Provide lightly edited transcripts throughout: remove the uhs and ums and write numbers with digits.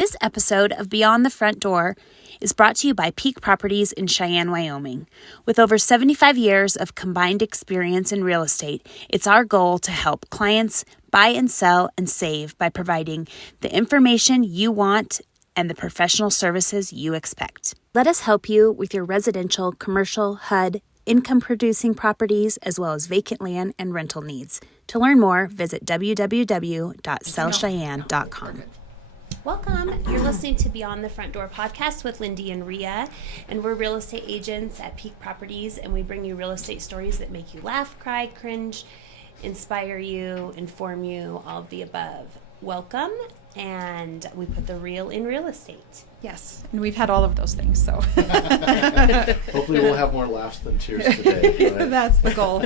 This episode of Beyond the Front Door is brought to you by Peak Properties in Cheyenne, Wyoming. With over 75 years of combined experience in real estate, it's our goal to help clients buy and sell and save by providing the information you want and the professional services you expect. Let us help you with your residential, commercial, HUD, income-producing properties, as well as vacant land and rental needs. To learn more, visit www.sellcheyenne.com. Welcome. You're listening to Beyond the Front Door podcast with Lindy and Rhea, and we're real estate agents at Peak Properties, and we bring you real estate stories that make you laugh, cry, cringe, inspire you, inform you, all of the above. Welcome, and we put the real in real estate. Yes, and we've had all of those things, so. Hopefully we'll have more laughs than tears today. Right? That's the goal.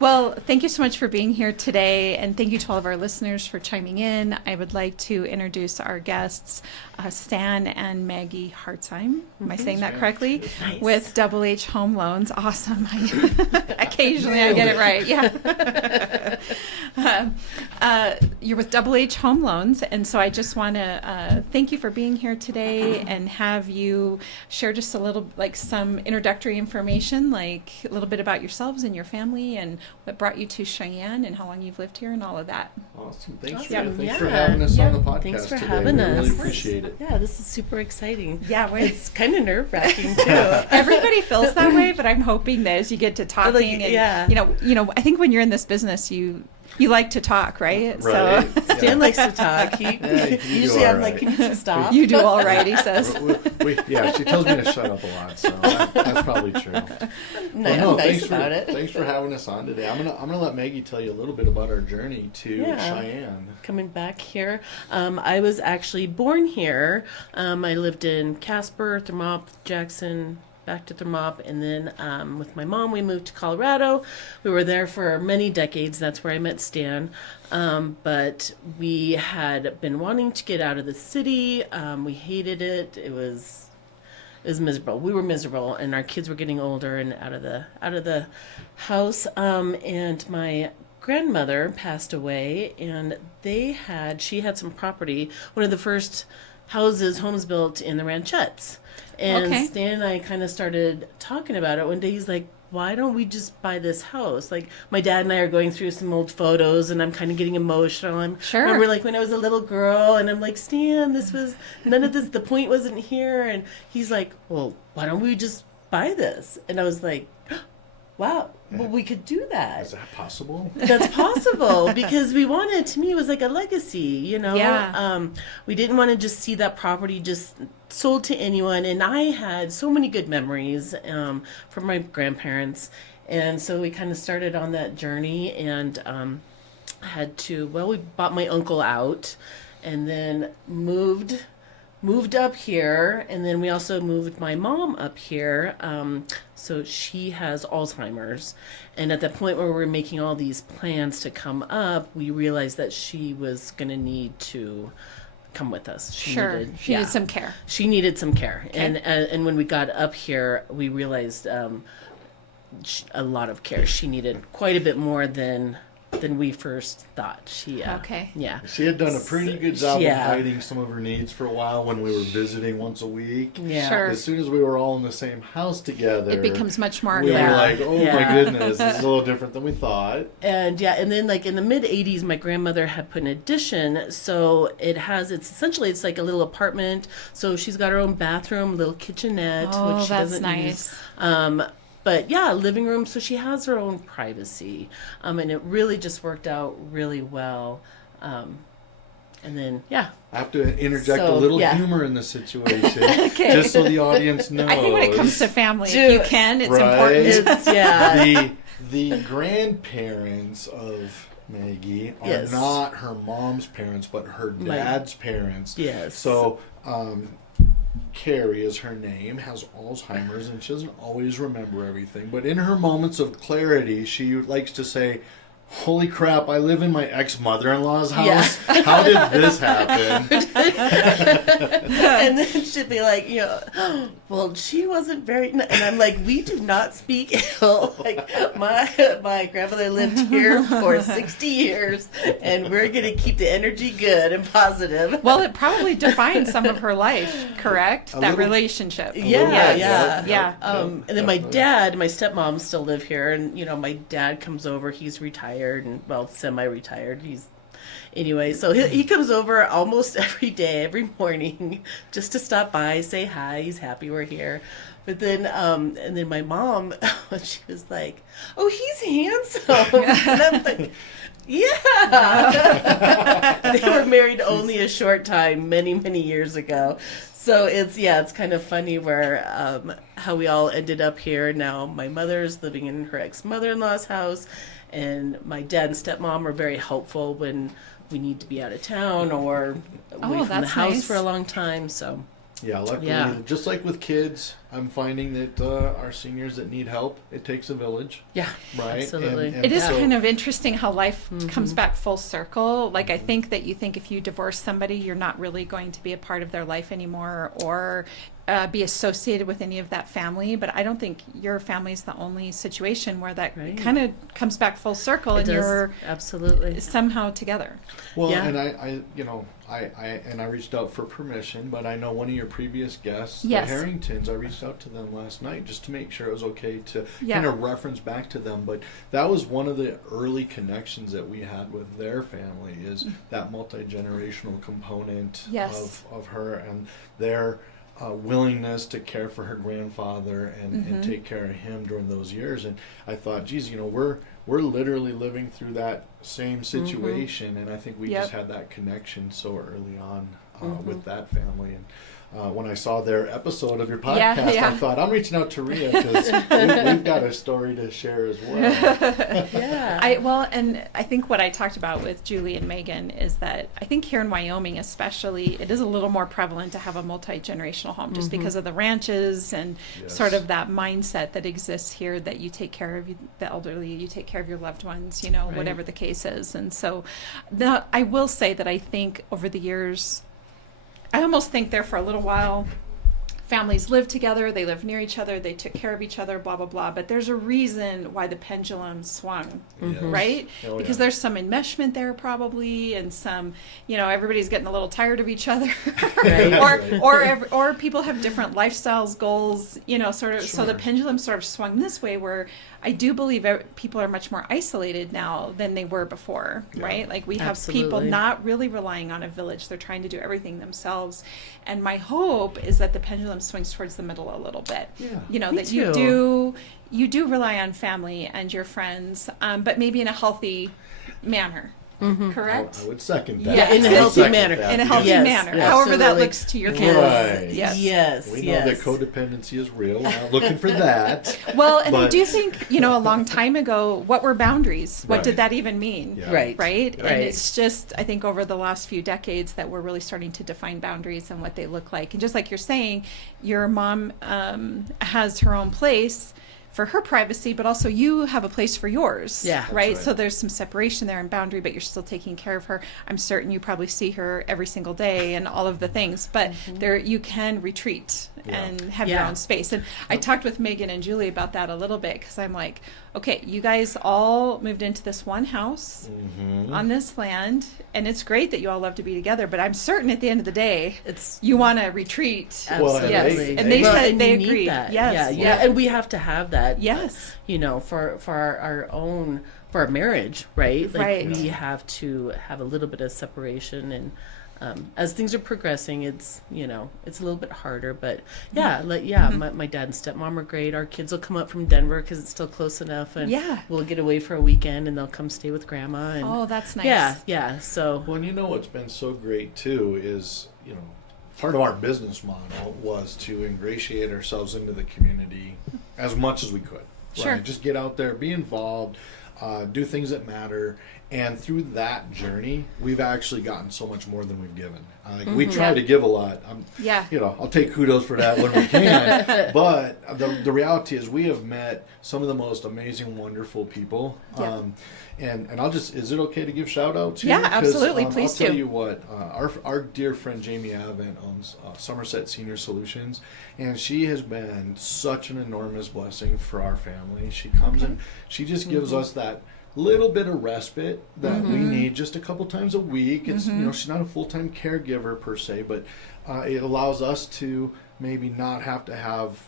Well, thank you so much for being here today, and thank you to all of our listeners for chiming in. I would like to introduce our guests, Stan and Maggie Hartzheim. Am I saying that correctly? Nice. With Double H Home Loans. Awesome. Occasionally I get it right. Yeah. You're with Double H Home Loans, and so I just want to thank you for being here today and have you share just a little, like some introductory information, like a little bit about yourselves and your family and what brought you to Cheyenne and how long you've lived here and all of that. Awesome. Thanks, Awesome. Thanks for having us on the podcast Thanks for today. having We us. really appreciate it. Yeah, this is super exciting. Yeah, It's kind of nerve-wracking too. everybody feels that way, but I'm hoping that as you get to talking and yeah. you know, I think when you're in this business, you like to talk, right? Right. So Stan likes to talk. you Usually do I'm all like, right. can you just stop? you do all right, he says. Yeah, she tells me to shut up a lot, so that's probably true. No, Well, I'm nice thanks about for, it. Thanks for having us on today. I'm gonna let Maggie tell you a little bit about our journey to Yeah. Cheyenne. Coming back here. I was actually born here. I lived in Casper, Thermop, Jackson, back to Thermop, and then with my mom we moved to Colorado. We were there for many decades. That's where I met Stan. But we had been wanting to get out of the city. We hated it. It was miserable. We were miserable, and our kids were getting older and out of the house. And my grandmother passed away, and she had some property, one of the first homes built in the ranchettes. And Okay. Stan and I kind of started talking about it. One day he's like, why don't we just buy this house? Like, my dad and I are going through some old photos, and I'm kind of getting emotional. Sure. I remember, like, when I was a little girl, and I'm like, Stan, none of this, the point wasn't here. And he's like, well, why don't we just buy this? And I was like, wow, well, we could do that. Is that possible? That's possible because we wanted, to me, it was like a legacy, you know? Yeah. We didn't want to just see that property just sold to anyone. And I had so many good memories from my grandparents. And so we kind of started on that journey and we bought my uncle out and then moved up here, and then we also moved my mom up here. So she has Alzheimer's, and at the point where we were making all these plans to come up, we realized that she was going to need to come with us. She needed some care. She needed some care, Okay. and when we got up here, we realized a lot of care. She needed quite a bit more than we first thought. Okay. Yeah. She had done a pretty good job Yeah. of hiding some of her needs for a while when we were visiting once a week. Yeah. Sure. As soon as we were all in the same house together, It becomes much more. we Yeah. were like, oh Yeah. my goodness, this is a little different than we thought. And then like in the mid 80s, my grandmother had put an addition. So it's like a little apartment. So she's got her own bathroom, little kitchenette, Oh, which she that's doesn't nice. use. But yeah, living room. So she has her own privacy. And it really just worked out really well. And then, yeah. I have to interject a So, little yeah. humor in this situation, Okay. just so the audience knows. I think when it comes to family, if Dude. you can, it's Right. important. It's, yeah. The grandparents of Maggie are Yes. not her mom's parents, but her My- dad's parents. Yes. So, Carrie is her name, has Alzheimer's, and she doesn't always remember everything. But in her moments of clarity, she likes to say, holy crap, I live in my ex-mother-in-law's house. Yeah. How did this happen? And then she'd be like, well, she wasn't very and I'm like, we do not speak ill. Like, my grandmother lived here for 60 years, and we're going to keep the energy good and positive. Well, it probably defined some of her life, correct? A that little- relationship. Yeah, Yes. yeah. Yeah. And then my dad, my stepmom still live here, and my dad comes over. He's retired and semi-retired. Anyway, so he comes over almost every day, every morning, just to stop by, say hi. He's happy we're here. But then, and then my mom, she was like, "Oh, he's handsome," and I'm like, "Yeah." They were married only a short time, many, many years ago. So it's kind of funny where how we all ended up here. Now my mother's living in her ex-mother-in-law's house, and my dad and stepmom are very helpful when we need to be out of town or away from the that's house nice. for a long time. So Yeah, luckily, just like with kids, I'm finding that our seniors that need help, it takes a village, yeah, right? absolutely. And It is so- kind of interesting how life comes back full circle. Like, I think that you think if you divorce somebody, you're not really going to be a part of their life anymore or be associated with any of that family. But I don't think your family's the only situation where that Right. kind of comes back full circle It and does, you're absolutely. somehow together. Well, Yeah. and I reached out for permission, but I know one of your previous guests, Yes. the Harringtons, I reached out to them last night just to make sure it was okay to Yeah. kind of reference back to them. But that was one of the early connections that we had with their family, is that multi-generational component Yes. of her and their willingness to care for her grandfather and take care of him during those years. And I thought, geez, we're literally living through that same situation, and I think we Yep. just had that connection so early on with that family. And when I saw their episode of your Yeah, podcast, yeah. I thought, I'm reaching out to Rhea because we've got a story to share as well. Yeah. And I think what I talked about with Julie and Megan is that I think here in Wyoming especially, it is a little more prevalent to have a multi-generational home just because of the ranches and Yes. sort of that mindset that exists here, that you take care of the elderly, you take care of your loved ones, Right. whatever the case is. And so I will say that I think over the years, I almost think there for a little while, families lived together, they lived near each other, they took care of each other, blah, blah, blah. But there's a reason why the pendulum swung, Yes. right? Oh, Because yeah. there's some enmeshment there probably, and some, everybody's getting a little tired of each other. Right. or people have different lifestyles, goals, sort of. So the Sure. pendulum sort of swung this way, where I do believe people are much more isolated now than they were before, Yeah. right? Like we have people Absolutely. not really relying on a village. They're trying to do everything themselves. And my hope is that the pendulum swings towards the middle a little bit. Yeah. That you do rely on family and your friends, but maybe in a healthy manner. Correct? I would second that. Yeah, in a I would healthy second manner. that, In a because healthy Yes, manner, yes. however that Absolutely. looks to your kids. Right. Yes. Yes. We know that codependency is real. We're not looking for that. Well, and I But- do think, a long time ago, what were boundaries? What Right. did that even mean? Yeah. Right. Right? And Right. it's just, I think over the last few decades that we're really starting to define boundaries and what they look like. And just like you're saying, your mom has her own place for her privacy, but also you have a place for yours. Yeah. That's Right? right. So there's some separation there and boundary, but you're still taking care of her. I'm certain you probably see her every single day and all of the things, but there you can retreat Yeah. and have your Yeah. own space. And I talked with Megan and Julie about that a little bit, because I'm like, okay, you guys all moved into this one house on this land, and it's great that you all love to be together, but I'm certain at the end of the day, It's you want to retreat. Well, and Yes. they- And they Well, said and they you need agreed. that. Yes. Yeah. And we have to have that. Yes. For our own, for our marriage, right? Like Right. we have to have a little bit of separation, and as things are progressing, it's it's a little bit harder, but my dad and stepmom are great. Our kids will come up from Denver because it's still close enough, and Yeah. we'll get away for a weekend, and they'll come stay with grandma. And Oh, that's nice. yeah. So Well, and what's been so great too is, part of our business model was to ingratiate ourselves into the community as much as we could. Sure. Right? Just get out there, be involved, do things that matter. And through that journey, we've actually gotten so much more than we've given. We try to give a lot. I'll take kudos for that when we can. But the reality is, we have met some of the most amazing, wonderful people. And I'll just, is it okay to give shout outs here? Yeah, absolutely. Please do. I'll tell you what, our dear friend Jamie Avent owns Somerset Senior Solutions, and she has been such an enormous blessing for our family. She comes and she just gives us that little bit of respite that we need just a couple times a week. It's she's not a full-time caregiver per se, but it allows us to maybe not have to have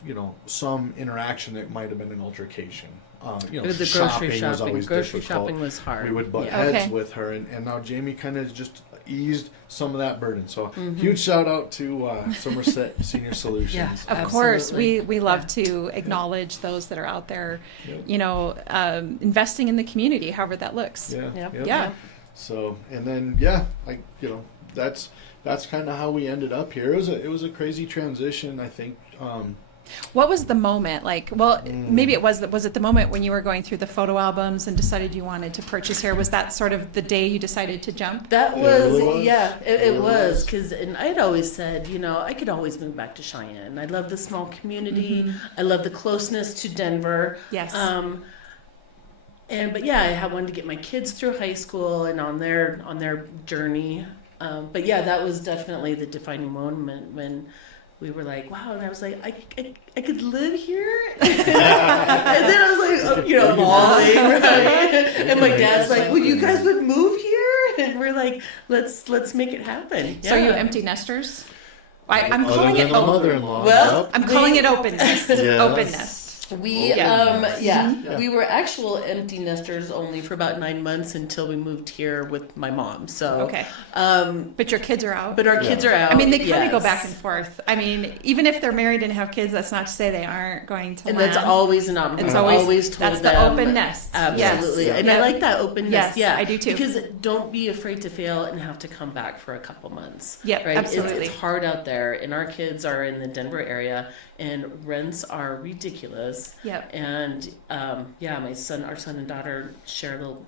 some interaction that might have been an altercation. The grocery shopping was hard. We would butt heads with her, and now Jamie kind of just eased some of that burden. So huge shout out to Somerset Senior Solutions. Yeah, of course, we love to acknowledge those that are out there, investing in the community, however that looks. Yeah. So, and then that's kind of how we ended up here. It was a crazy transition, I think. What was the moment like? Well, maybe was it the moment when you were going through the photo albums and decided you wanted to purchase here? Was that sort of the day you decided to jump? That was, it really was. It was, because I'd always said, I could always move back to Cheyenne. I love the small community. I love the closeness to Denver. Yes. I wanted to get my kids through high school and on their journey. That was definitely the defining moment when we were like, wow, and I was like, I could live here? And then I was like, bawling, right? And my dad's like, well, you guys would move here? And we're like, let's make it happen. So are you empty nesters? I'm calling it mother-in-law. Well, I'm calling it open nest. Yes. Open nest. We were actual empty nesters only for about 9 months until we moved here with my mom. So okay, but your kids are out. But our kids are out. I mean, they kind of go back and forth. I mean, even if they're married and have kids, that's not to say they aren't going to. And land. that's always an option. It's always told that's them. the open nest. Absolutely, yes. And I like that open nest. Yes, I do too. Because don't be afraid to fail and have to come back for a couple months. Yeah, right? absolutely. It's hard out there, and our kids are in the Denver area, and rents are ridiculous. Yep. And our son and daughter share a little,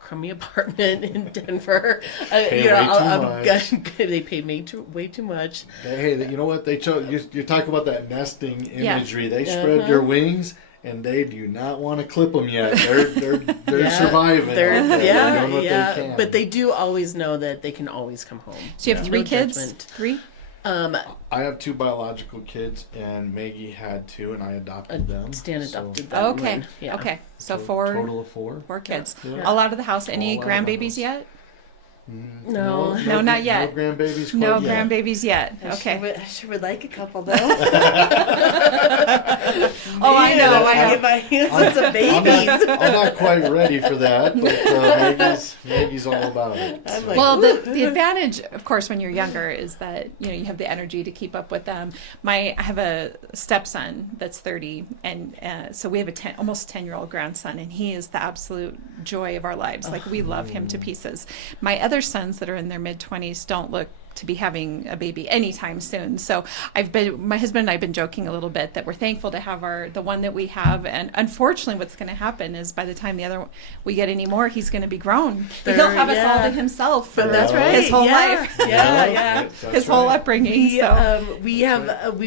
crummy apartment in Denver. They pay way too much. Hey, you know what? They chose. You talk about that nesting imagery. They Uh-huh. spread their wings, and they do not want to clip them yet. They're surviving. They're doing what they can. But they do always know that they can always come home. So you have 3 No kids? judgment. 3? I have 2 biological kids, and Maggie had 2, and I adopted them. Stan So, adopted them. Okay. Yeah. Okay. So a 4 total of 4. kids. Yeah. All out of the house. Any All out of the grandbabies house. yet? No, not yet. No grandbabies. No quite yet. grandbabies yet. I Okay. sure would like a couple though. Oh, I know. I get my hands on some babies. I'm not quite ready for that, but Maggie's all about it. I'm like, Well, the advantage, of course, when you're younger is that you have the energy to keep up with them. I have a stepson that's 30, and so we have a almost 10-year-old grandson, and he is the absolute joy of our lives. Like, we love him to pieces. My other sons that are in their mid-20s don't look to be having a baby anytime soon. So my husband and I have been joking a little bit that we're thankful to have the one that we have. And unfortunately, what's going to happen is by the time the other we get any more, he's going to be grown. He'll have us all to himself for That's right. his whole Yeah. life. Yeah. His whole upbringing. We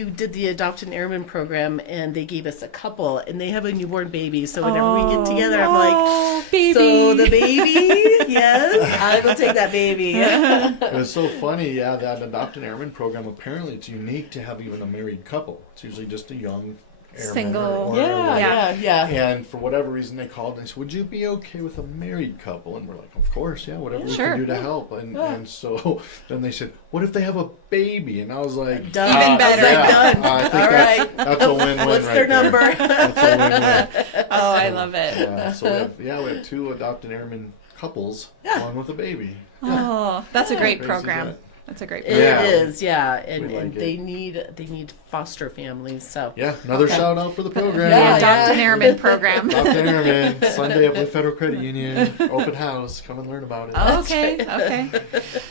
did the Adopt an Airman program, and they gave us a couple, and they have a newborn baby. So whenever we get together, I'm like, baby. So the baby, yes, I will take that baby. It was so funny, that Adopt an Airman program, apparently it's unique to have even a married couple. It's usually just a young airman. Single. Or Yeah. And for whatever reason, they called and they said, would you be okay with a married couple? And we're like, of course, whatever we Sure. can do to help. And so then they said, what if they have a baby? And I was like, Done. Even better. Done. I think All right. that's a win-win. What's right their there. number? That's a win-win. Oh, I love it. So we have 2 Adopt an Airman couples, one with a baby. Oh, that's a great Crazy program. that. That's a great It program. is, and We like they need foster families. So Yeah, another shout out for the program. The Yeah. Adopt an Airman program. Adopt an Airman, Sunday at Blue Federal Credit Union, open house. Come and learn about it. Okay.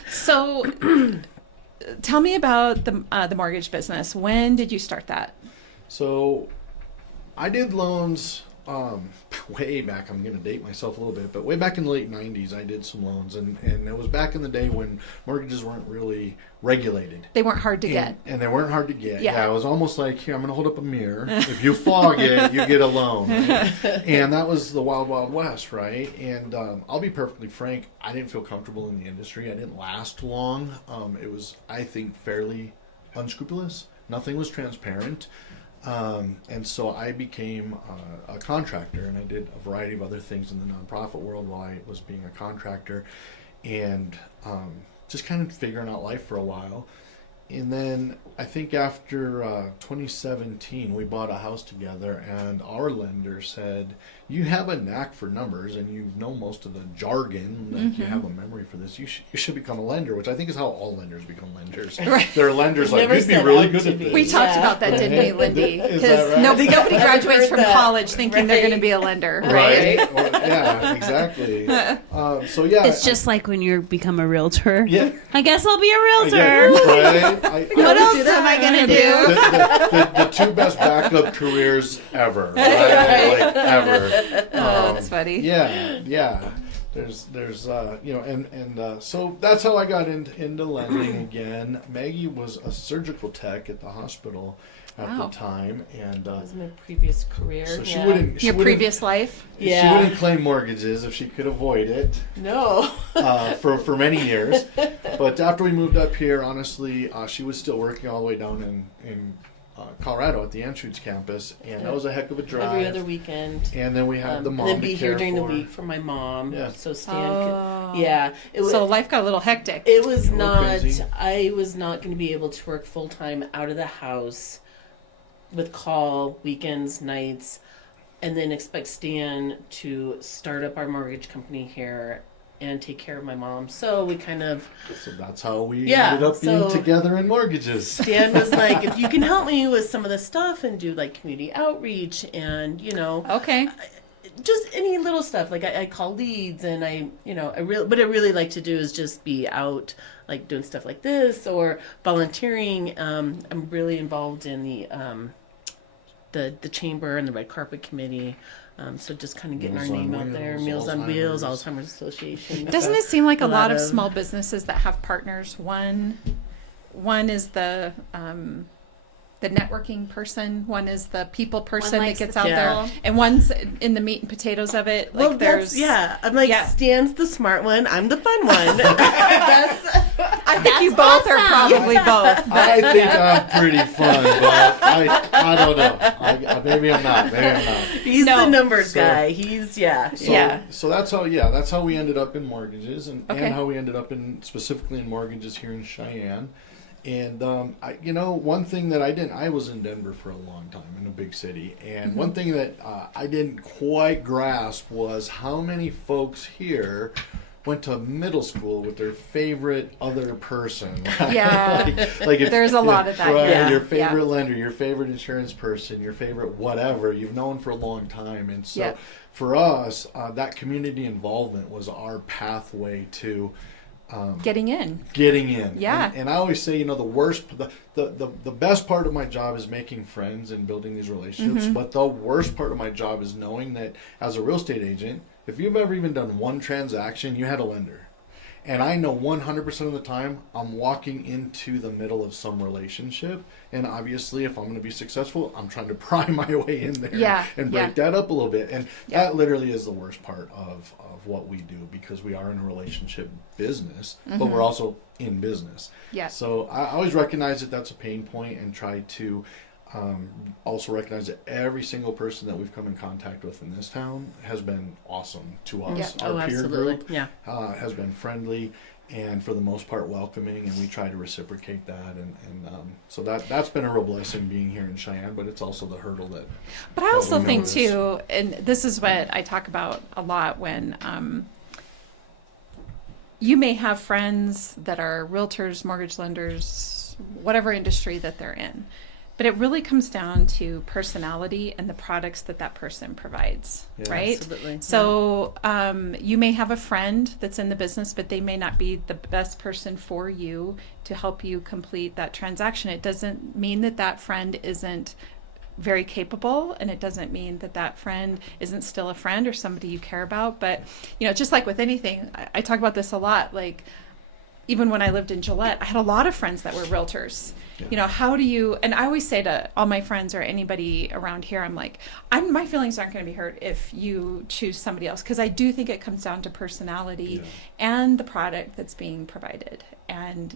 So, tell me about the mortgage business. When did you start that? So, I did loans way back, I'm going to date myself a little bit, but way back in the late 90s, I did some loans. And it was back in the day when mortgages weren't really regulated. They weren't hard to get. And they weren't hard to get. Yeah. It was almost like, here, I'm going to hold up a mirror. If you fog it, you get a loan. Right? And that was the wild, wild west, right? And I'll be perfectly frank, I didn't feel comfortable in the industry. I didn't last long. It was, I think, fairly unscrupulous. Nothing was transparent. And so I became a contractor, and I did a variety of other things in the nonprofit world while I was being a contractor, and just kind of figuring out life for a while. And then I think after 2017, we bought a house together, and our lender said, you have a knack for numbers, and you know most of the jargon, like you have a memory for this. You should become a lender, which I think is how all lenders become lenders. Right. They're lenders like, Never you'd be set really out good to at be. this. We talked about that, didn't we, Lindy? Is Because that right? nobody graduates heard from that. college thinking they're Right. going to be a lender, right? Right. Well, yeah, exactly. So yeah, It's just like when you become a realtor. yeah. I guess I'll be a realtor. Yeah, right. What else am I going to do? The two best backup careers ever, right? Like ever. Oh, that's funny. Yeah. There's so that's how I got into lending again. Maggie was a surgical tech at the hospital at Wow. the time, and That was my previous career. so she yeah. wouldn't. She Your wouldn't- previous life? She Yeah. wouldn't claim mortgages if she could avoid it. No. For many years. But after we moved up here, honestly, she was still working all the way down in Colorado at the Anschutz campus, and that was a heck of a drive. Every other weekend. And then we had the mom and then to be care here during for. the week for my mom. Yeah. So Stan Oh. could, yeah. It was, So life got a little hectic. it was A little not, crazy. I was not going to be able to work full time out of the house with call, weekends, nights, and then expect Stan to start up our mortgage company here and take care of my mom. So we kind of, So that's how we Yeah, ended up being so- together in mortgages. Stan was like, if you can help me with some of the stuff and do like community outreach and, Okay. just any little stuff. Like I call leads and what I really like to do is just be out like doing stuff like this or volunteering. I'm really involved in the chamber and the red carpet committee. So just kind of getting Meals our on name out there. Wheels, Meals on Wheels, Alzheimer's. Alzheimer's Association. Doesn't So it seem like a lot of of- small businesses that have partners? One is the networking person. One is the people person that likes gets the out there, people. and one's in the meat and potatoes of it. Like Well, there's, I'm like, yeah. Stan's the smart one. I'm the fun one. That's I think you That's both are awesome. probably both. I think I'm pretty fun, but I don't know. Maybe I'm not. he's No. the numbers So- guy. He's So that's how we ended up in mortgages, and Okay. how we ended up specifically in mortgages here in Cheyenne. And one thing that I was in Denver for a long time in a big city, and one thing that I didn't quite grasp was how many folks here went to middle school with their favorite other person. Right? Yeah. like if, There's a lot of that, Right, yeah. your favorite Yeah. lender, your favorite insurance person, your favorite whatever you've known for a long time, and so Yeah. for us, that community involvement was our pathway to Getting in. getting in. Yeah. And I always say, the best part of my job is making friends and building these relationships. Mm-hmm. But the worst part of my job is knowing that as a real estate agent, if you've ever even done one transaction, you had a lender. And I know 100% of the time I'm walking into the middle of some relationship. And obviously, if I'm going to be successful, I'm trying to pry my way in there Yeah, and break that up a little bit. And Yeah. that literally is the worst part of what we do, because we are in a relationship business, but we're also in business. Yeah. So I always recognize that that's a pain point, and try to also recognize that every single person that we've come in contact with in this town has been awesome to us. Yeah. Our Oh, peer absolutely. group Yeah. has been friendly and for the most part welcoming, and we try to reciprocate that. And so that's been a real blessing being here in Cheyenne, but it's also the hurdle that. But I also we think notice. too, and this is what I talk about a lot when you may have friends that are realtors, mortgage lenders, whatever industry that they're in. But it really comes down to personality and the products that person provides, Yeah. right? Absolutely. So you may have a friend that's in the business, but they may not be the best person for you to help you complete that transaction. It doesn't mean that friend isn't very capable, and it doesn't mean that that friend isn't still a friend or somebody you care about. But, just like with anything, I talk about this a lot. Like, even when I lived in Gillette, I had a lot of friends that were realtors. Yeah. How do you, and I always say to all my friends or anybody around here, I'm like, my feelings aren't going to be hurt if you choose somebody else, because I do think it comes down to personality and the product that's being provided. And,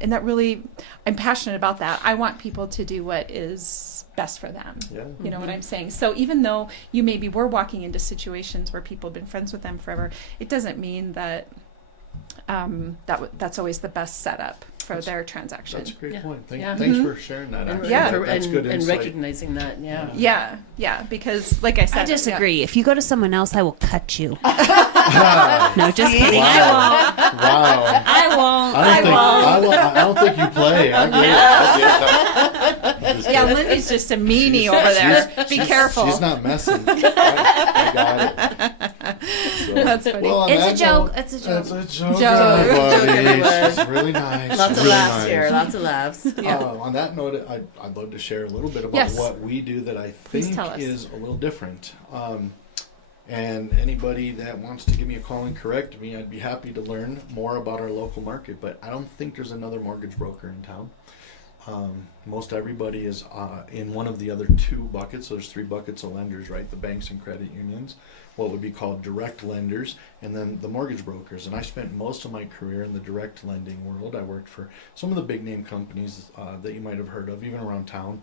and that really, I'm passionate about that. I want people to do what is best for them. Yeah. You know what I'm saying? So even though you maybe were walking into situations where people have been friends with them forever, it doesn't mean that that's always the best setup for their transaction. That's a great point. Yeah. Thanks for sharing that. Actually. That's good and insight. recognizing that. Yeah, because like I said, I disagree. If you go to someone else, I will cut you. No, just kidding. Wow. I won't. I don't think you play. Yeah, Libby's just a meanie over there. Be careful. She's not messing. I got it. So, That's funny. well, on It's that a joke. note, It's a joke. It's a joke, Joke. everybody. everyone. She's really nice. Lots She's of really laughs nice. here. Lots of laughs. On that note, I'd love to share a little bit about Yes. what we do that I Please think tell us. is a little different. And anybody that wants to give me a call and correct me, I'd be happy to learn more about our local market. But I don't think there's another mortgage broker in town. Most everybody is in one of the other two buckets. So there's three buckets of lenders, right? The banks and credit unions, what would be called direct lenders, and then the mortgage brokers. And I spent most of my career in the direct lending world. I worked for some of the big name companies that you might have heard of, even around town,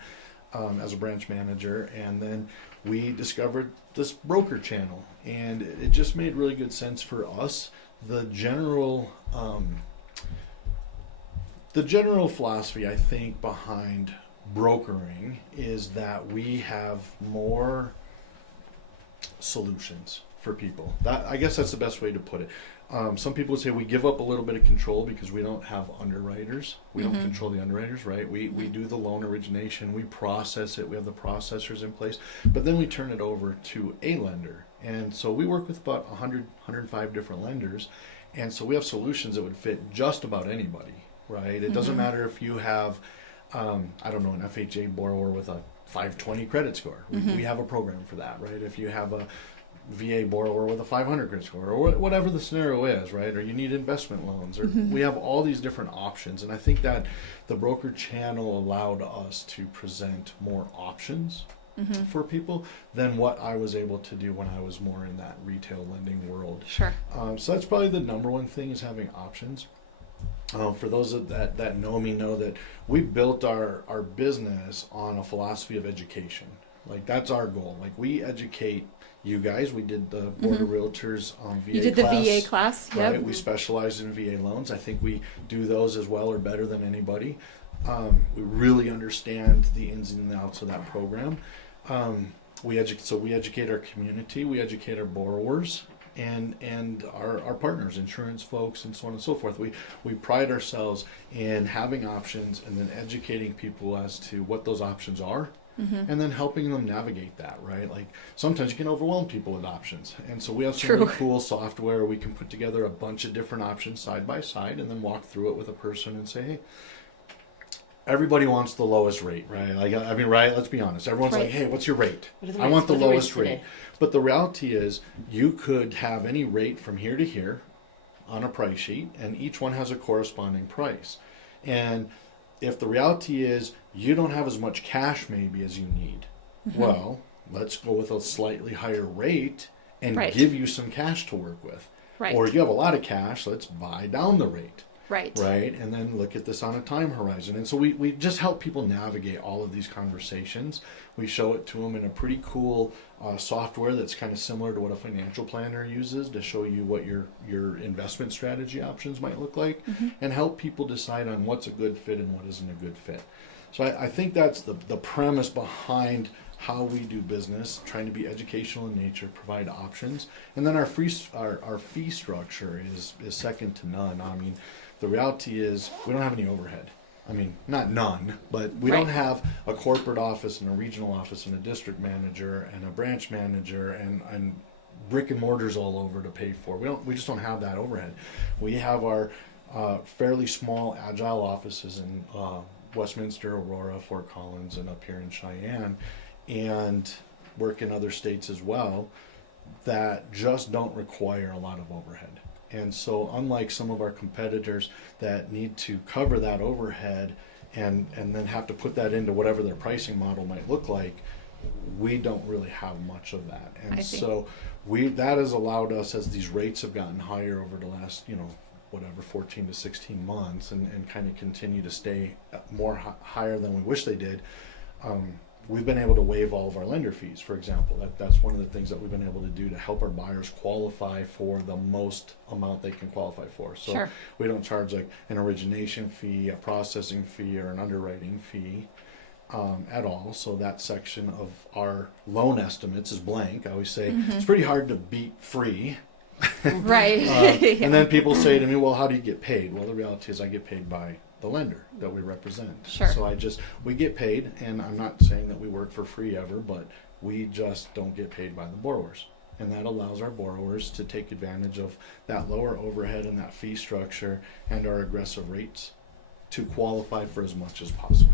as a branch manager. And then we discovered this broker channel, and it just made really good sense for us. The general philosophy, I think, behind brokering is that we have more solutions for people. I guess that's the best way to put it. Some people would say we give up a little bit of control because we don't have underwriters. We don't control the underwriters, right? We do the loan origination. We process it. We have the processors in place. But then we turn it over to a lender. And so we work with about 100, 105 different lenders. And so we have solutions that would fit just about anybody, right? It doesn't matter if you have, an FHA borrower with a 520 credit score. We have a program for that, right? If you have a VA borrower with a 500 credit score, or whatever the scenario is, right? Or you need investment loans, or we have all these different options. And I think that the broker channel allowed us to present more options for people than what I was able to do when I was more in that retail lending world. Sure. So that's probably the number one thing, is having options. For those that know me know that we built our business on a philosophy of education. Like, that's our goal. Like, we educate you guys. We did the Board of Realtors VA You did the class, VA class, right? yep. We specialize in VA loans. I think we do those as well or better than anybody. We really understand the ins and outs of that program. We educate our community. We educate our borrowers and our partners, insurance folks, and so on and so forth. We pride ourselves in having options and then educating people as to what those options are. And then helping them navigate that, right? Like, sometimes you can overwhelm people with options. And so we have some really cool software. We can put together a bunch of different options side by side and then walk through it with a person and say, hey, everybody wants the lowest rate, right? Like, I mean, right? Let's be honest. Everyone's like, hey, what's your rate? I want the lowest rate. But the reality is, you could have any rate from here to here on a price sheet, and each one has a corresponding price. And if the reality is you don't have as much cash maybe as you need, well, let's go with a slightly higher rate and give you some cash to work with. Right. Or you have a lot of cash, let's buy down the rate. Right. Right. And then look at this on a time horizon. And so we just help people navigate all of these conversations. We show it to them in a pretty cool software that's kind of similar to what a financial planner uses to show you what your investment strategy options might look like, and help people decide on what's a good fit and what isn't a good fit. So I think that's the premise behind how we do business, trying to be educational in nature, provide options. And then our fee structure is second to none. I mean, the reality is we don't have any overhead. I mean, not none, but we don't have a corporate office and a regional office and a district manager and a branch manager and brick and mortars all over to pay for. We just don't have that overhead. We have our fairly small agile offices in Westminster, Aurora, Fort Collins, and up here in Cheyenne, and work in other states as well, that just don't require a lot of overhead. And so unlike some of our competitors that need to cover that overhead and then have to put that into whatever their pricing model might look like, we don't really have much of that. And so that has allowed us, as these rates have gotten higher over the last, 14 to 16 months and kind of continue to stay more higher than we wish they did, we've been able to waive all of our lender fees, for example. That's one of the things that we've been able to do to help our buyers qualify for the most amount they can qualify for. So we don't charge like an origination fee, a processing fee, or an underwriting fee at all. So that section of our loan estimates is blank. I always say it's pretty hard to beat free. Right. And then people say to me, well, how do you get paid? Well, the reality is I get paid by the lender that we represent. Sure. So we get paid, and I'm not saying that we work for free ever, but we just don't get paid by the borrowers. And that allows our borrowers to take advantage of that lower overhead and that fee structure and our aggressive rates to qualify for as much as possible.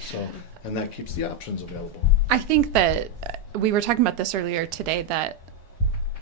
So, and that keeps the options available. I think that we were talking about this earlier today, that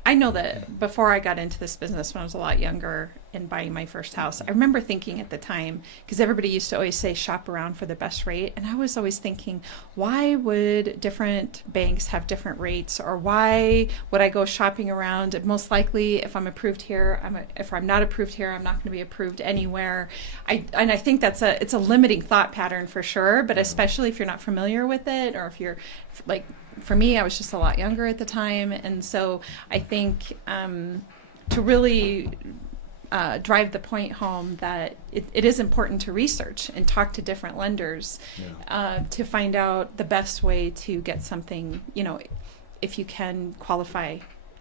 I know that before I got into this business when I was a lot younger and buying my first house, I remember thinking at the time, because everybody used to always say shop around for the best rate. And I was always thinking, why would different banks have different rates? Or why would I go shopping around? Most likely, if I'm approved here, if I'm not approved here, I'm not going to be approved anywhere. And I think it's a limiting thought pattern for sure, but especially if you're not familiar with it, or if you're like, for me, I was just a lot younger at the time. And so I think to really drive the point home that it is important to research and talk to different lenders to find out the best way to get something, if you can qualify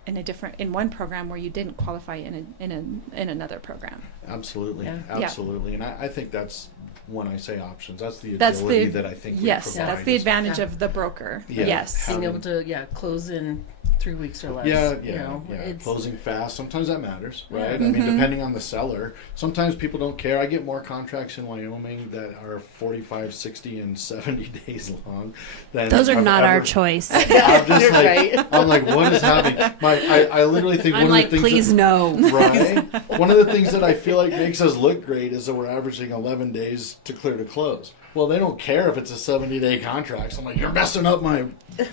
in one program where you didn't qualify in another program. Absolutely. Yeah. Absolutely. And I think that's, when I say options, that's the agility that I think we provide. That's the advantage of the broker. Yeah. Yes. Being able to close in 3 weeks or less. Yeah. Closing fast. Sometimes that matters, right? I mean, depending on the seller. Sometimes people don't care. I get more contracts in Wyoming that are 45, 60, and 70 days long. Than Those are I've not our ever- choice. I'm just You're like, right. I'm like, what is happening? I literally think I'm one like, of the things please that, no. right? One of the things that I feel like makes us look great is that we're averaging 11 days to clear to close. Well, they don't care if it's a 70-day contract. So I'm like, you're messing up my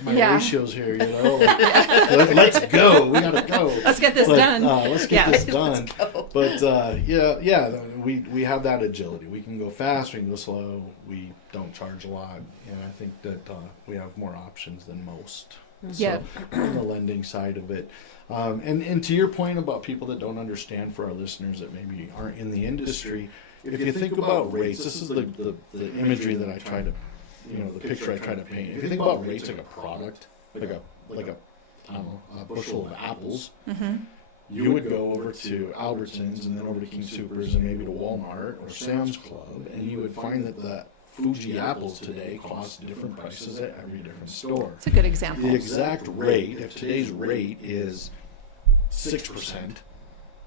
ratios here, Like, let's go. We gotta go. Let's get this done. Let's get this done. Let's go. But we have that agility. We can go fast. We can go slow. We don't charge a lot, and I think that we have more options than most. Yeah. So, on the lending side of it, and to your point about people that don't understand, for our listeners that maybe aren't in the industry. If you think about rates, this is the imagery that I try to, the picture I try to paint. If you think about rates like a product, like a I don't know, a bushel of apples, you would go over to Albertsons and then over to King Soopers and maybe to Walmart or Sam's Club, and you would find that the Fuji apples today cost different prices at every different store. It's a good example. The exact rate, if today's rate is 6%,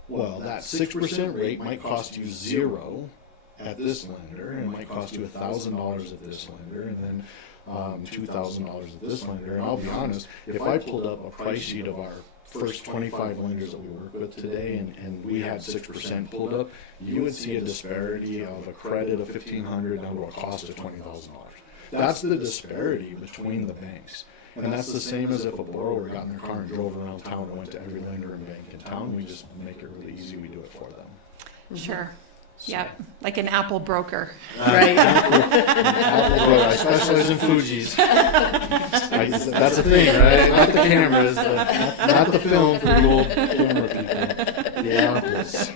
well, that 6% rate might cost you $0 at this lender, and it might cost you $1,000 at this lender, and then $2,000 at this lender. And I'll be honest, if I pulled up a price sheet of our first 25 lenders that we work with today, and we had 6% pulled up, you would see a disparity of a credit of $1,500 down to a cost of $20,000. That's the disparity between the banks. And that's the same as if a borrower got in their car and drove around town and went to every lender and bank in town. We just make it really easy. We do it for them. Sure. Yep. Like an Apple broker. Right. Apple Broker. I specialize in Fuji's. That's a thing, right? Not the cameras, not the film for the old camera people. The apples.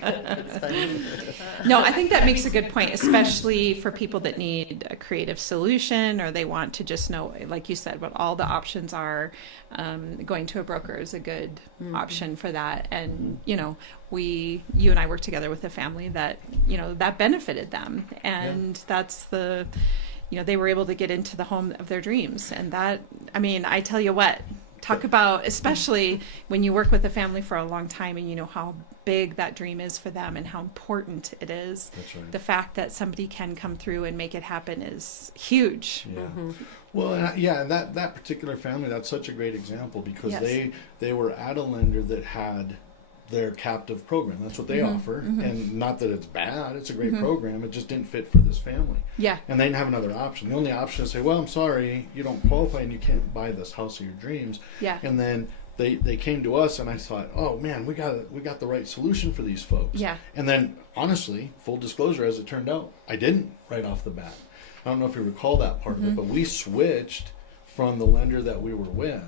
No, I think that makes a good point, especially for people that need a creative solution, or they want to just know, like you said, what all the options are. Going to a broker is a good option for that. And, you and I worked together with a family that, that benefited them. And that's they were able to get into the home of their dreams. And that, I tell you what, Talk about, especially when you work with a family for a long time and you know how big that dream is for them and how important it is. That's right. The fact that somebody can come through and make it happen is huge. Yeah. Well, and that particular family, that's such a great example because Yes. they were at a lender that had their captive program. That's what they offer. And not that it's bad, it's a great program. It just didn't fit for this family. Yeah. And they didn't have another option. The only option is say, well, I'm sorry, you don't qualify and you can't buy this house of your dreams. Yeah. And then they came to us and I thought, oh man, we got the right solution for these folks. Yeah. And then honestly, full disclosure, as it turned out, I didn't right off the bat. I don't know if you recall that part of it, but we switched from the lender that we were with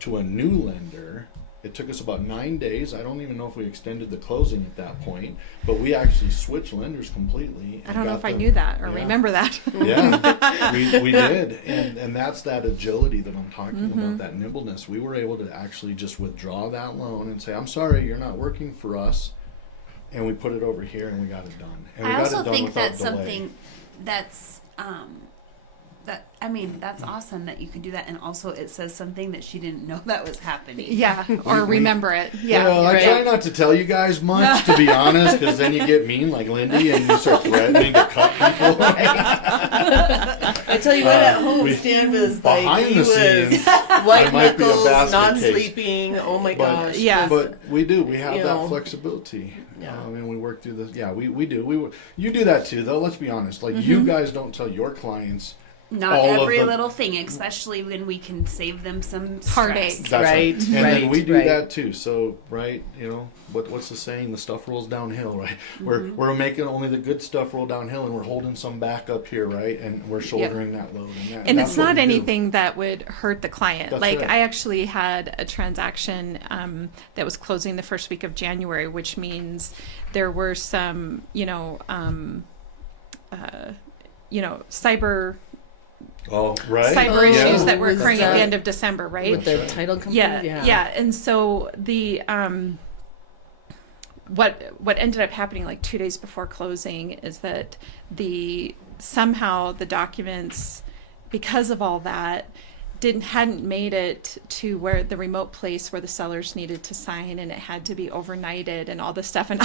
to a new lender. It took us about 9 days. I don't even know if we extended the closing at that point, but we actually switched lenders completely. I don't know if I knew that or remember that. Yeah, we did. And that's that agility that I'm talking about, that nimbleness. We were able to actually just withdraw that loan and say, I'm sorry, you're not working for us. And we put it over here and we got it done. And we I got also it done think without that's delay. something that's that's awesome that you can do that, and also it says something that she didn't know that was happening. Yeah. Or remember it. Yeah. Well, I right. try not to tell you guys much, to be honest, because then you get mean like Lindy and you start threatening to cut people. I tell you what, at home, Stan was like, behind he the was scenes, white I might be a knuckles, basket not case. sleeping. Oh my But- gosh. Yeah. But we do. We have You that know. flexibility. Yeah. And we work through this. Yeah, we do. You do that too, though. Let's be honest. Like, you guys don't tell your clients. Not All of every the- little thing, especially when we can save them some stress. Heartache. That's Right, And then right, we do right. that too. So, right, you know, what's the saying? The stuff rolls downhill, right? We're making only the good stuff roll downhill, and we're holding some back up here, right? And we're shouldering that load. And that's it's what not we do. anything that would hurt the client. That's like right. I actually had a transaction that was closing the first week of January, which means there were some, Oh, right. cyber Oh, issues that were was occurring at the that end of December, right? With the title company? Yeah. And so the what ended up happening like 2 days before closing is that somehow the documents, because of all that, hadn't made it to where the remote place where the sellers needed to sign, and it had to be overnighted and all this stuff. And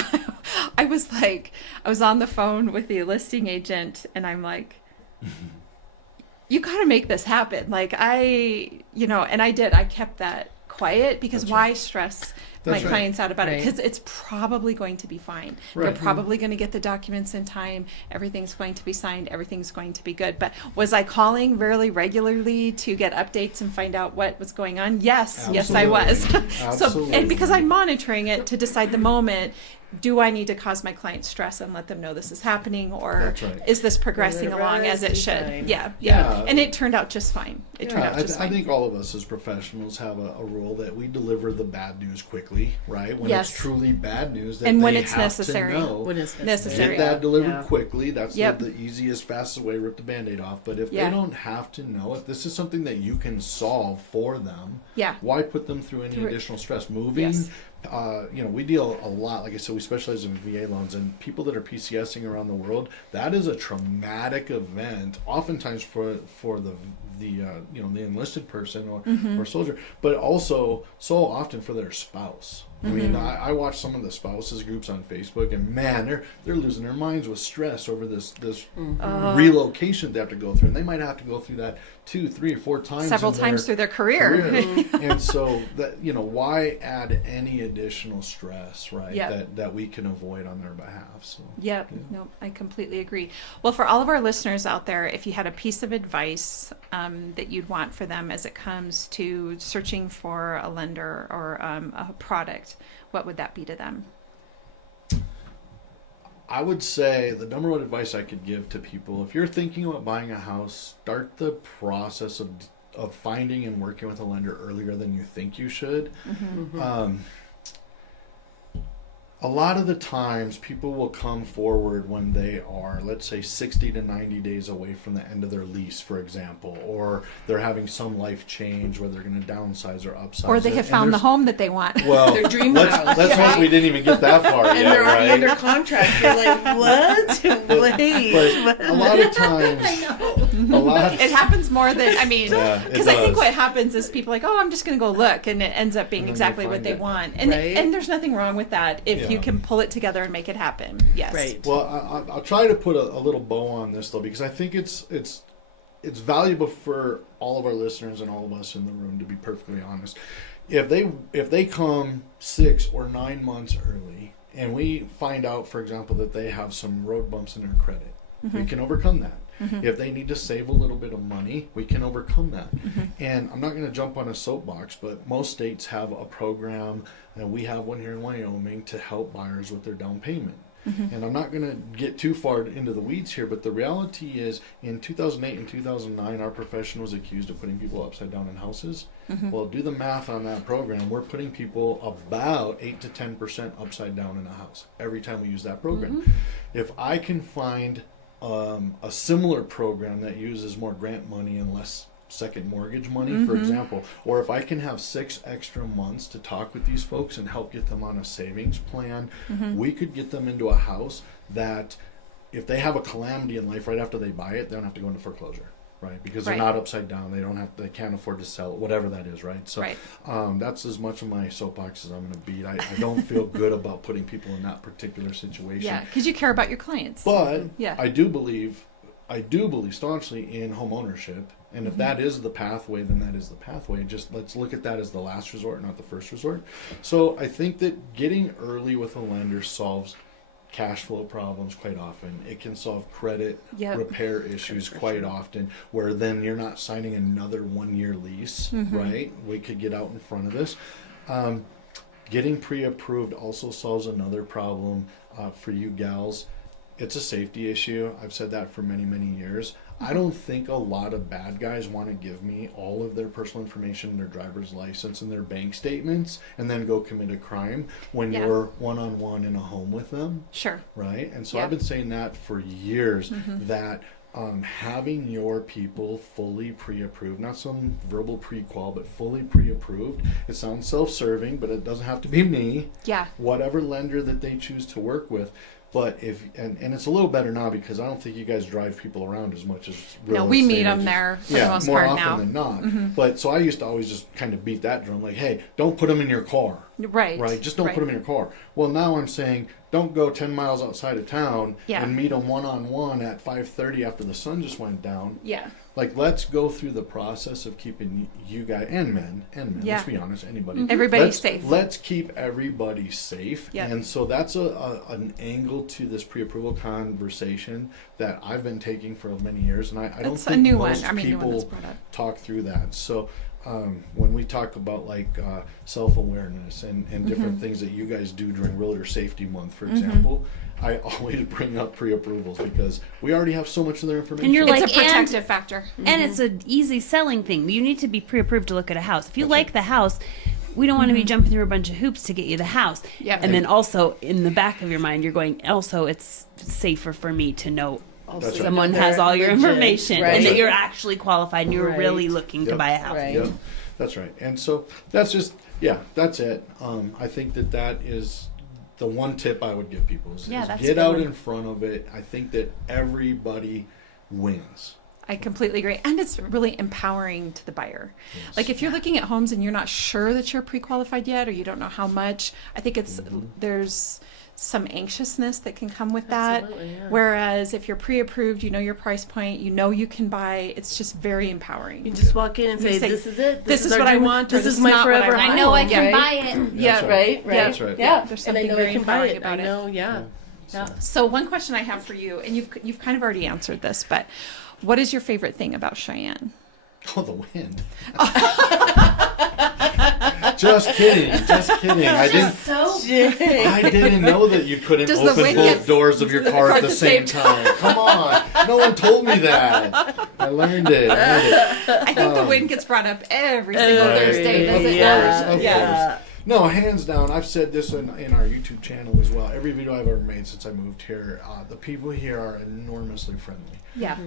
I was on the phone with the listing agent, and I'm like, you got to make this happen. Like and I did. I kept that quiet because That's why right. stress That's my right. clients out about it? Right. Because it's probably going to be fine. They're Right. probably going to get the documents in time. Everything's going to be signed. Everything's going to be good. But was I calling really regularly to get updates and find out what was going on? Yes, I was. Absolutely. And because I'm monitoring it to decide the moment, do I need to cause my client stress and let them know this is happening, or That's right. is this progressing Right, along as it right, should? fine. Yeah. Yeah. And it turned out just fine. It turned out just I fine. think all of us as professionals have a rule that we deliver the bad news quickly, right? When Yes. it's truly bad news, that And when they it's have necessary. to know. When it's Necessary. Get that delivered Yeah. quickly. That's Yep. the easiest, fastest way to rip the Band-Aid off. But if Yeah. they don't have to know, if this is something that you can solve for them, Yeah. why put them through any Through it. additional stress? Moving, Yes. we deal a lot. Like I said, we specialize in VA loans, and people that are PCSing around the world, that is a traumatic event. Oftentimes for the enlisted person or soldier, but also so often for their spouse. I mean, I watch some of the spouses groups on Facebook, and man, they're losing their minds with stress over this relocation they have to go through, and they might have to go through that 2, 3, 4 times, Several in times through their career. and so that why add any additional stress, right? Yep. That we can avoid on their behalf. So Yep. No, I completely agree. Well, for all of our listeners out there, if you had a piece of advice that you'd want for them as it comes to searching for a lender or a product, what would that be to them? I would say the number one advice I could give to people: if you're thinking about buying a house, start the process of finding and working with a lender earlier than you think you should. a lot of the times people will come forward when they are, let's say, 60 to 90 days away from the end of their lease, for example, or they're having some life change where they're going to downsize or upsize. Or they have found the home that they want. Well, Their dream house. let's hope we didn't even get that far And yet, they're already right? under contract. You're like, what? Wait. But a lot of times, It happens more than, Yeah, it because I think does. what happens is people are like, oh, I'm just going to go look, and it ends up being And then exactly they what find they it. want. And Right. and there's nothing wrong with that if you Yeah. can pull it together and make it happen. Yes. Right. Well, I'll try to put a little bow on this though, because I think it's valuable for all of our listeners and all of us in the room, to be perfectly honest. If they come 6 or 9 months early, and we find out, for example, that they have some road bumps in their credit, we can overcome that. If they need to save a little bit of money, we can overcome that. And I'm not going to jump on a soapbox, but most states have a program, and we have one here in Wyoming, to help buyers with their down payment. And I'm not going to get too far into the weeds here, but the reality is in 2008 and 2009, our profession was accused of putting people upside down in houses. Well, do the math on that program. We're putting people about 8 to 10% upside down in a house every time we use that program. If I can find a similar program that uses more grant money and less second mortgage money, for example, or if I can have 6 extra months to talk with these folks and help get them on a savings plan, we could get them into a house that if they have a calamity in life right after they buy it, they don't have to go into foreclosure, right? Because they're Right. not upside down. They can't afford to sell it, whatever that is, right? So Right. that's as much of my soapbox as I'm going to beat. I don't feel good about putting people in that particular situation. Yeah, because you care about your clients. But Yeah. I do believe staunchly in home ownership. And if that is the pathway, then that is the pathway. Just let's look at that as the last resort, not the first resort. So I think that getting early with a lender solves cash flow problems quite often. It can solve credit Yep. repair issues quite often, where then you're not signing another 1-year lease, right? We could get out in front of this. Getting pre-approved also solves another problem for you gals. It's a safety issue. I've said that for many, many years. I don't think a lot of bad guys want to give me all of their personal information, their driver's license, and their bank statements, and then go commit a crime when Yeah. you're one-on-one in a home with them, Sure. right? And so Yeah. I've been saying that for years, that having your people fully pre-approved, not some verbal pre-qual, but fully pre-approved. It sounds self-serving, but it doesn't have to be me. Yeah. Whatever lender that they choose to work with. But and it's a little better now, because I don't think you guys drive people around as much as real No, we estate meet them agents. there for the Yeah, most more part often now. than not. But so I used to always just kind of beat that drum, like, hey, don't put them in your car. Right. Right, just don't put them in your car. Well, now I'm saying, don't go 10 miles outside of town Yeah. and meet them one-on-one at 5:30 after the sun just went down. Yeah. Like, let's go through the process of keeping you guys and men, Yeah. let's be honest, anybody. Everybody let's, safe. Let's keep everybody safe. Yeah. And so that's an angle to this pre-approval conversation that I've been taking for many years, and I don't It's a think new one. most I mean, new one that's people brought up. talk through that. So when we talk about self-awareness and different things that you guys do during Realtor Safety Month, for example, I always bring up pre-approvals, because we already have so much of their information. And you're It's like, a protective factor. And it's an easy selling thing. You need to be pre-approved to look at a house. If you like the house, we don't want to be jumping through a bunch of hoops to get you the house. Yeah. And then also in the back of your mind, you're going, also it's safer for me to know That's right. someone They're has all your legit, information right. and that you're actually qualified and you're Right. really looking to Yep. buy a house. Right. Yeah, that's right. And so that's just, that's it. I think that is the one tip I would give people is, Yeah, that's a get good out one. in front of it. I think that everybody wins. I completely agree. And it's really empowering to the buyer. Yes. Like if you're looking at homes and you're not sure that you're pre-qualified yet, or you don't know how much, I think it's there's some anxiousness that can come with that. Absolutely, yeah. Whereas if you're pre-approved, you know your price point, you know you can buy, it's just very empowering. You just walk in and You say, say, "This is it. this is our what I dream- want, or This this is is my not what I forever want." home." I know I can right? buy it. Yeah, That's Right. Right. That's right. Yeah. There's And I something know very I can buy empowering it. about I it. know. Yeah. Yeah. So one question I have for you, and you've kind of already answered this, but what is your favorite thing about Cheyenne? Oh, the wind. Just kidding. I didn't know that you couldn't Does the open wind both get doors of your car at the same time. Come on. No one told me that. I learned it. I think the wind gets brought up every single Right. Thursday, does it Of not? course, of Yeah. course. No, hands down. I've said this in our YouTube channel as well. Every video I've ever made since I moved here, the people here are enormously friendly. Yeah.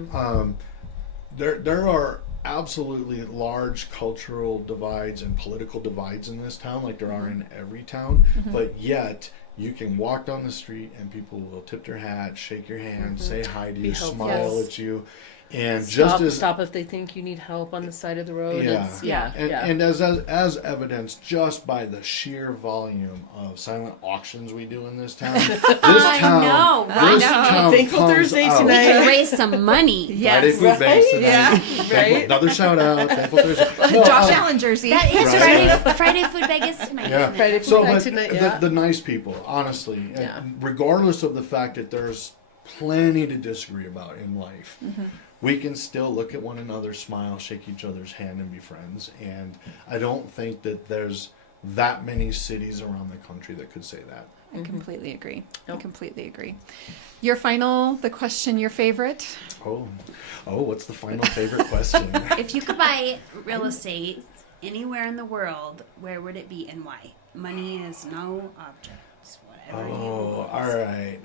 There are absolutely large cultural divides and political divides in this town, like there are in every town. But yet, you can walk down the street and people will tip their hat, shake your hand, say hi to you, smile at you. And stop if they think you need help on the side of the road. Yeah. And as evidenced just by the sheer volume of silent auctions we do in this town. This town Thankful comes Thursday out. We tonight. can raise some money. Friday food banks tonight. Yeah. Thankful- Another shout out. Thankful Thursday. No, Josh Allen jersey. That is Right. Friday food bag is tonight. Yeah. Friday food So, night but tonight, the nice people, honestly, Yeah. regardless of the fact that there's plenty to disagree about in life, we can still look at one another, smile, shake each other's hand, and be friends. And I don't think that there's that many cities around the country that could say that. I completely agree. Nope. I completely agree. Your question, your favorite? Oh, what's the final favorite question? If you could buy real estate anywhere in the world, where would it be and why? Money is no object. Whatever Oh, all right.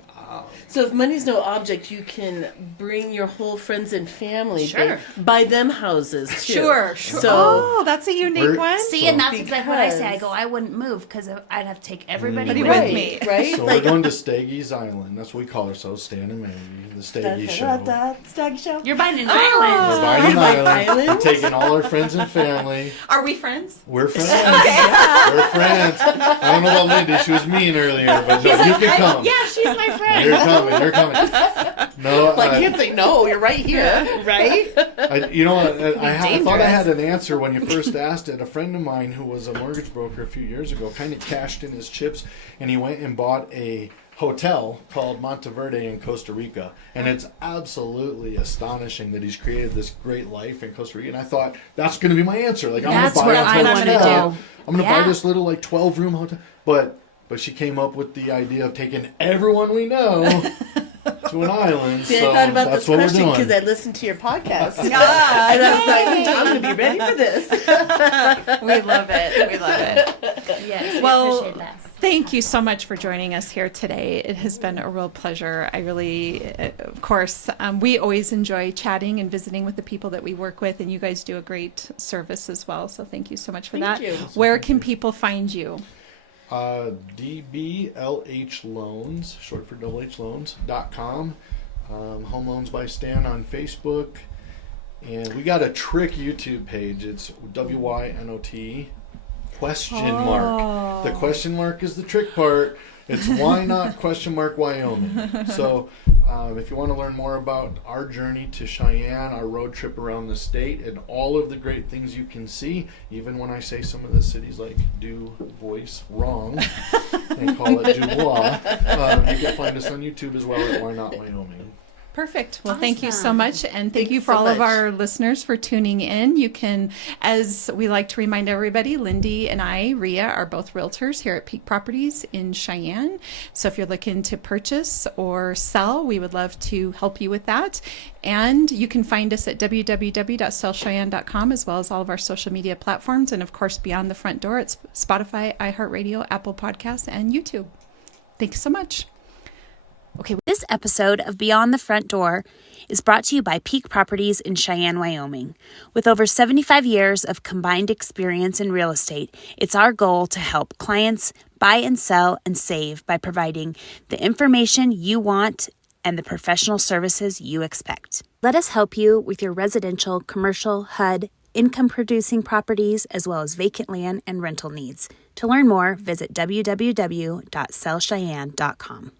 So if money's no object, you can bring your whole friends and family. Sure. Buy them houses too. Sure. So That's a unique We're- one. See, and that's exactly what I say. I Because- go, I wouldn't move because I'd have to take everybody Everybody with with me. me. right? So we're going to Steggy's Island. That's what we call ourselves, Stan and Maggie, the Steggy Show. Stag show. You're buying an We're island. buying an Like island. We're islands? taking all our friends and family. Are we friends? We're friends. We're friends. I don't know about Linda. She was mean earlier, but no, you can come. Yeah, she's my friend. You're coming. You're coming. No, I can't say no. You're right here, right? you know what? I thought I had dangerous. an answer when you first asked it. A friend of mine who was a mortgage broker a few years ago kind of cashed in his chips, and he went and bought a hotel called Monteverde in Costa Rica. And it's absolutely astonishing that he's created this great life in Costa Rica. And I thought, that's going to be my answer. Like, That's I'm going what to I buy a wanna hotel. do. I'm going to buy Yeah. this little, 12-room hotel. But she came up with the idea of taking everyone we know to an island. See, so I thought about that's this what we're question doing. because I listened to your podcast. Yeah. And I was like, I'm going to be ready for this. We love it. We love it. Yes, we Well, appreciate that. Thank you so much for joining us here today. It has been a real pleasure. I really, of course, we always enjoy chatting and visiting with the people that we work with, and you guys do a great service as well. So thank you so much for Thank that. you. Where can people find you? DBLH Loans, short for double H Loans.com. Home Loans by Stan on Facebook. And we got a trick YouTube page. It's WYNOT question mark. The question mark is the trick part. It's why not question mark Wyoming. So if you want to learn more about our journey to Cheyenne, our road trip around the state, and all of the great things you can see, even when I say some of the cities like Du Voice wrong and call it Dubois, you can find us on YouTube as well at Why Not Wyoming. Perfect. Well, thank you so Awesome. much. And thank Thanks you for so all of much. our listeners for tuning in. You can, as we like to remind everybody, Lindy and I, Rhea, are both realtors here at Peak Properties in Cheyenne. So if you're looking to purchase or sell, we would love to help you with that. And you can find us at www.sellcheyenne.com, as well as all of our social media platforms. And of course, beyond the front door, it's Spotify, iHeartRadio, Apple Podcasts, and YouTube. Thanks so much. Okay, this episode of Beyond the Front Door is brought to you by Peak Properties in Cheyenne, Wyoming. With over 75 years of combined experience in real estate, it's our goal to help clients buy and sell and save by providing the information you want and the professional services you expect. Let us help you with your residential, commercial, HUD, income-producing properties, as well as vacant land and rental needs. To learn more, visit www.sellcheyenne.com.